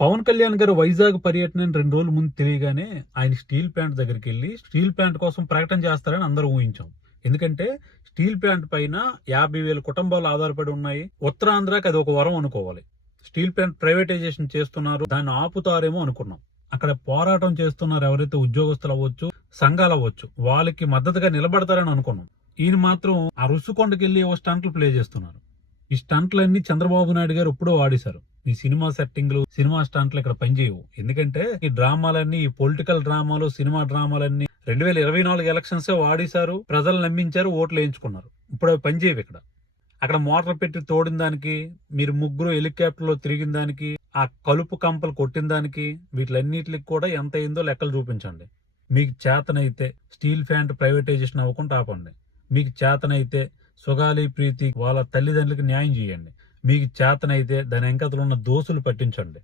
పవన్ కళ్యాణ్ గారు వైజాగ్ పర్యటన 2 రోజుల ముందు తెలియగానే ఆయన స్టీల్ ప్లాంట్ దగ్గరికి వెళ్ళి స్టీల్ ప్లాంట్ కోసం ప్రకటన చేస్తారని అందరూ ఊహించాం. ఎందుకంటే స్టీల్ ప్లాంట్ పైన 50,000 కుటుంబాలు ఆధారపడి ఉన్నాయి. ఉత్తరాంధ్రకి అది ఒక వరం అనుకోవాలి. స్టీల్ ప్లాంట్ ప్రైవేటైజేషన్ చేస్తున్నారు, దాన్ని ఆపుతారేమో అనుకున్నాం. అక్కడ పోరాటం చేస్తున్నారు ఎవరైతే ఉద్యోగస్తులు అవ్వచ్చు, సంఘాలు అవ్వచ్చు, వాళ్ళకి మద్దతుగా నిలబడతారని అనుకున్నాం. ఈయన మాత్రం ఆ రుషికొండకి వెళ్ళి ఓ స్టంట్లు ప్లే చేస్తున్నారు. ఈ స్టంట్లన్నీ చంద్రబాబు నాయుడు గారు ఎప్పుడో వాడేశారు. ఈ సినిమా సెట్టింగ్లు, సినిమా స్టంట్లు ఇక్కడ పనిచేయవు. ఎందుకంటే ఈ డ్రామాలన్నీ, ఈ పొలిటికల్ డ్రామాలు, సినిమా డ్రామాలన్నీ 2024 ఎలక్షన్స్ వాడేశారు, ప్రజలు నమ్మించారు, ఓట్లు వేయించుకున్నారు. ఇప్పుడు అవి పనిచేయవు ఇక్కడ. అక్కడ మోటార్ పెట్టి తోడిన దానికి, మీరు ముగ్గురు హెలికాప్టర్లో తిరిగిన దానికి, ఆ కలుపు కంపలు కొట్టిన దానికి, వీటిలన్నిటికి కూడా ఎంత అయిందో లెక్కలు చూపించండి. మీకు చేతనైతే స్టీల్ ప్లాంట్ ప్రైవేటైజేషన్ అవ్వకుండా ఆపండి. మీకు చేతనైతే సుగాలి ప్రీతి వాళ్ళ తల్లిదండ్రులకు న్యాయం చేయండి. మీకు చేతనైతే దాని వెనకాతల ఉన్న దోషులు పట్టించండి.